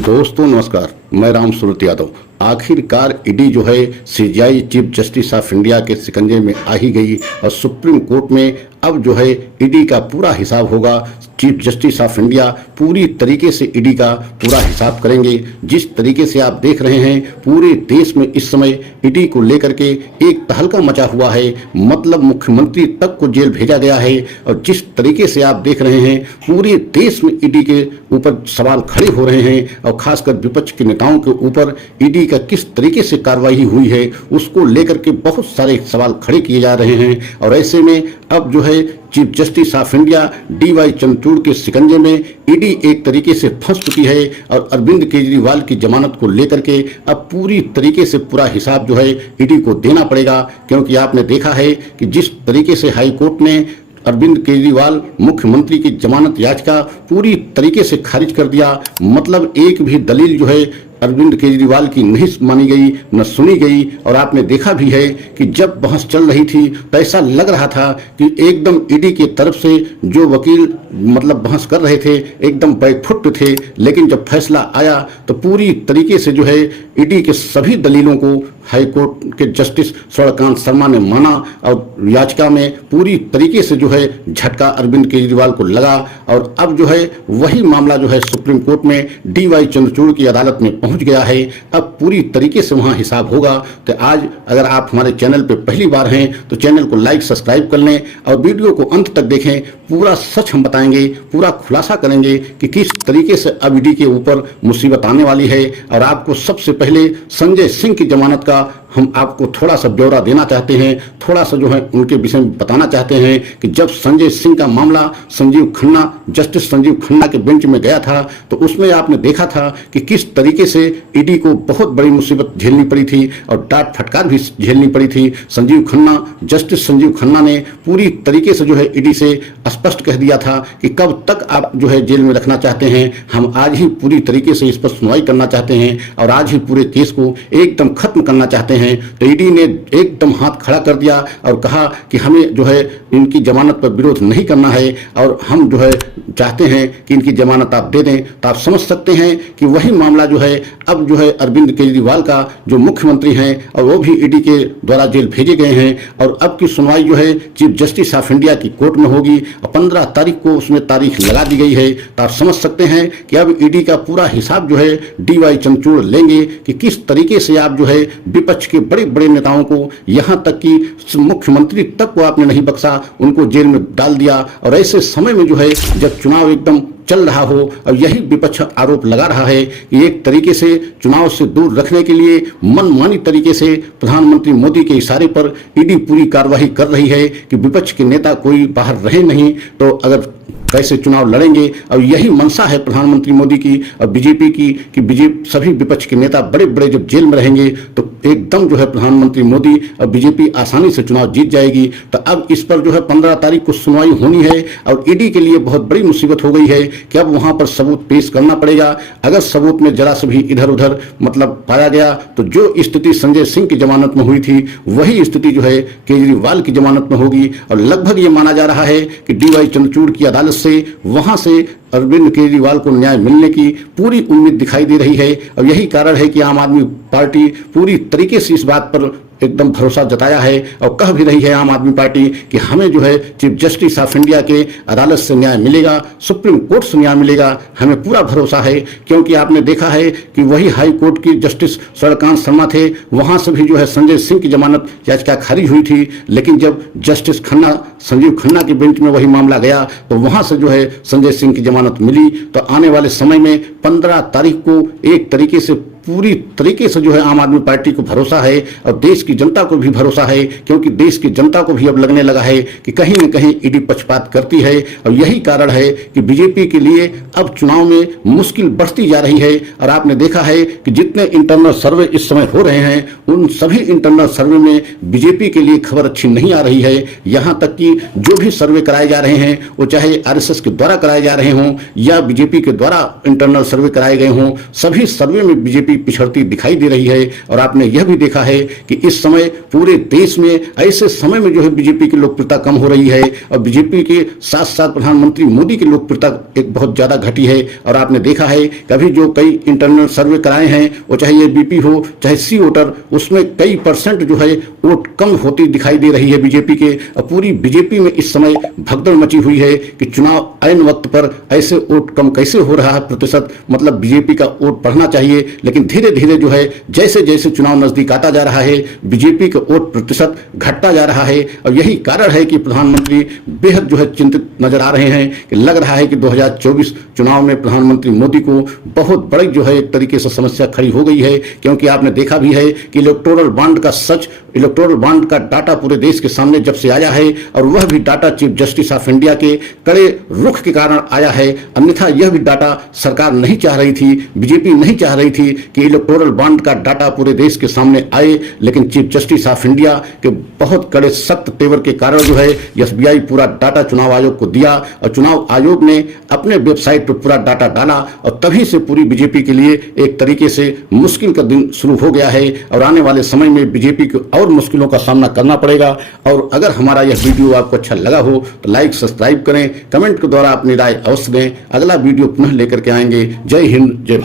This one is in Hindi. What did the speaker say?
दोस्तों नमस्कार, मैं राम सूरत यादव। आखिरकार ईडी जो है CGI chief justice of India के शिकंजे में आ ही गई और सुप्रीम कोर्ट में अब जो है ईडी का पूरा हिसाब होगा। चीफ जस्टिस ऑफ इंडिया पूरी तरीके से ईडी का पूरा हिसाब करेंगे। जिस तरीके से आप देख रहे हैं पूरे देश में इस समय ईडी को लेकर के एक तहलका मचा हुआ है, मतलब मुख्यमंत्री तक को जेल भेजा गया है। और जिस तरीके से आप देख रहे हैं पूरे देश में ईडी के ऊपर सवाल खड़े हो रहे हैं और खासकर विपक्ष के नेताओं के ऊपर ईडी का किस तरीके से कार्रवाई हुई है उसको लेकर के बहुत सारे सवाल खड़े किए जा रहे हैं। और ऐसे में अब जो है chief justice of India DY Chandrachud के शिकंजे में ईडी एक तरीके से फंस चुकी है और अरविंद केजरीवाल की जमानत को लेकर के अब पूरी तरीके से पूरा हिसाब जो है ईडी को देना पड़ेगा। क्योंकि आपने देखा है कि जिस तरीके से हाई कोर्ट ने अरविंद केजरीवाल मुख्यमंत्री की जमानत याचिका पूरी तरीके से खारिज कर दिया, मतलब एक भी दलील जो है अरविंद केजरीवाल की नहीं मानी गई न सुनी गई। और आपने देखा भी है कि जब बहस चल रही थी तो ऐसा लग रहा था कि एकदम ईडी की तरफ से जो वकील मतलब बहस कर रहे थे एकदम बैकफुट थे, लेकिन जब फैसला आया तो पूरी तरीके से जो है ईडी के सभी दलीलों को हाई कोर्ट के जस्टिस सूर्यकांत शर्मा ने माना और याचिका में पूरी तरीके से जो है झटका अरविंद केजरीवाल को लगा। और अब जो है वही मामला जो है सुप्रीम कोर्ट में डीवाई चंद्रचूड़ की अदालत में पहुंच गया है। अब पूरी तरीके से वहां हिसाब होगा। तो आज अगर आप हमारे चैनल पे पहली बार हैं तो चैनल को लाइक सब्सक्राइब कर लें और वीडियो को अंत तक देखें। पूरा सच हम बताएंगे, पूरा खुलासा करेंगे कि किस तरीके से अब ईडी के ऊपर मुसीबत आने वाली है। और आपको सबसे पहले संजय सिंह की जमानत का हम आपको थोड़ा सा ब्यौरा देना चाहते हैं, थोड़ा सा जो है उनके विषय में बताना चाहते हैं कि जब संजय सिंह का मामला संजीव खन्ना जस्टिस संजीव खन्ना के बेंच में गया था तो उसमें आपने देखा था कि किस तरीके से ईडी को बहुत बड़ी मुसीबत झेलनी पड़ी थी और डांट फटकार भी झेलनी पड़ी थी। संजीव खन्ना जस्टिस संजीव खन्ना ने पूरी तरीके से जो है ईडी से स्पष्ट कह दिया था कि कब तक आप जो है जेल में रखना चाहते हैं, हम आज ही पूरी तरीके से इस पर सुनवाई करना चाहते हैं और आज ही पूरे केस को एकदम खत्म करना चाहते हैं। तो ईडी ने एकदम हाथ खड़ा कर दिया और कहा कि हमें जो है इनकी जमानत पर विरोध नहीं करना है और हम जो है चाहते हैं कि इनकी जमानत आप दे दें। तो आप समझ सकते हैं कि वही मामला जो है अब जो है अरविंद केजरीवाल का जो मुख्यमंत्री हैं और वो भी ईडी के द्वारा जेल भेजे गए हैं और अब की सुनवाई जो है चीफ जस्टिस ऑफ इंडिया की कोर्ट में होगी और 15 तारीख को उसमें तारीख लगा दी गई है। तो आप समझ सकते हैं कि अब ईडी का पूरा हिसाब जो है डीवाई चंद्रचूड़ लेंगे कि किस तरीके से आप जो है विपक्ष के बड़े बड़े नेताओं को यहां तक कि मुख्यमंत्री तक को आपने नहीं बख्शा, उनको जेल में डाल दिया। और ऐसे समय में जो है जब चुनाव एकदम चल रहा हो और यही विपक्ष आरोप लगा रहा है कि एक तरीके से चुनाव से दूर रखने के लिए मनमानी तरीके से प्रधानमंत्री मोदी के इशारे पर ईडी पूरी कार्रवाई कर रही है कि विपक्ष के नेता कोई बाहर रहे नहीं तो अगर कैसे चुनाव लड़ेंगे। और यही मंशा है प्रधानमंत्री मोदी की और बीजेपी की कि बीजेपी सभी विपक्ष के नेता बड़े बड़े जब जेल में रहेंगे तो एकदम जो है प्रधानमंत्री मोदी और बीजेपी आसानी से चुनाव जीत जाएगी। तो अब इस पर जो है 15 तारीख को सुनवाई होनी है और ईडी के लिए बहुत बड़ी मुसीबत हो गई है कि अब वहां पर सबूत पेश करना पड़ेगा। अगर सबूत में जरा से भी इधर उधर मतलब पाया गया तो जो स्थिति संजय सिंह की जमानत में हुई थी वही स्थिति जो है केजरीवाल की जमानत में होगी। और लगभग ये माना जा रहा है कि डीवाई चंद्रचूड़ की अदालत से वहां से अरविंद केजरीवाल को न्याय मिलने की पूरी उम्मीद दिखाई दे रही है। और यही कारण है कि आम आदमी पार्टी पूरी तरीके से इस बात पर एकदम भरोसा जताया है और कह भी रही है आम आदमी पार्टी कि हमें जो है चीफ जस्टिस ऑफ इंडिया के अदालत से न्याय मिलेगा, सुप्रीम कोर्ट से न्याय मिलेगा, हमें पूरा भरोसा है। क्योंकि आपने देखा है कि वही हाई कोर्ट की जस्टिस सूर्यकांत शर्मा थे, वहां से भी जो है संजय सिंह की जमानत याचिका खारिज हुई थी, लेकिन जब जस्टिस खन्ना संजीव खन्ना के बेंच में वही मामला गया तो वहां से जो है संजय सिंह की जमानत मिली। तो आने वाले समय में 15 तारीख को एक तरीके से पूरी तरीके से जो है आम आदमी पार्टी को भरोसा है और देश की जनता को भी भरोसा है, क्योंकि देश की जनता को भी अब लगने लगा है कि कहीं न कहीं ईडी पक्षपात करती है। और यही कारण है कि बीजेपी के लिए अब चुनाव में मुश्किल बढ़ती जा रही है। और आपने देखा है कि जितने इंटरनल सर्वे इस समय हो रहे हैं उन सभी इंटरनल सर्वे में बीजेपी के लिए खबर अच्छी नहीं आ रही है। यहां तक कि जो भी सर्वे कराए जा रहे हैं वो चाहे आरएसएस के द्वारा कराए जा रहे हों या बीजेपी के द्वारा इंटरनल सर्वे कराए गए हों, सभी सर्वे में बीजेपी बीजेपी पिछड़ती दिखाई दे रही है। और आपने यह भी देखा है कि इस समय पूरे देश में ऐसे समय में जो है बीजेपी की लोकप्रियता कम हो रही है और बीजेपी के साथ साथ प्रधानमंत्री मोदी की लोकप्रियता एक बहुत ज्यादा घटी है। और आपने देखा है कभी जो कई इंटरनल सर्वे कराए हैं, वो चाहे ये बीपी हो चाहे सी वोटर, उसमें कई % जो है वोट कम होती दिखाई दे रही है बीजेपी के। और पूरी बीजेपी में इस समय भगदड़ मची हुई है कि चुनाव ऐन वक्त पर ऐसे वोट कम कैसे हो रहा है प्रतिशत, मतलब बीजेपी का वोट बढ़ना चाहिए, लेकिन धीरे धीरे जो है जैसे जैसे चुनाव नजदीक आता जा रहा है बीजेपी का वोट प्रतिशत घटता जा रहा है। और यही कारण है कि प्रधानमंत्री बेहद जो है चिंतित नजर आ रहे हैं कि लग रहा है कि 2024 चुनाव में प्रधानमंत्री मोदी को बहुत बड़ी जो है एक तरीके से समस्या खड़ी हो गई है। क्योंकि आपने देखा भी है कि इलेक्टोरल बॉन्ड का सच, इलेक्टोरल बॉन्ड का डाटा पूरे देश के सामने जब से आया है, और वह भी data chief justice of India के कड़े रुख के कारण आया है, अन्यथा यह भी डाटा सरकार नहीं चाह रही थी, बीजेपी नहीं चाह रही थी कि इलेक्टोरल बॉन्ड का डाटा पूरे देश के सामने आए। लेकिन चीफ जस्टिस ऑफ इंडिया के बहुत कड़े सख्त तेवर के कारण जो है एसबीआई पूरा डाटा चुनाव आयोग को दिया और चुनाव आयोग ने अपने वेबसाइट पर पूरा डाटा डाला। और तभी से पूरी बीजेपी के लिए एक तरीके से मुश्किल का दिन शुरू हो गया है और आने वाले समय में बीजेपी को और मुश्किलों का सामना करना पड़ेगा। और अगर हमारा यह वीडियो आपको अच्छा लगा हो तो लाइक सब्सक्राइब करें, कमेंट के द्वारा अपनी राय अवश्य दें। अगला वीडियो पुनः लेकर के आएंगे। जय हिंद, जय भारत।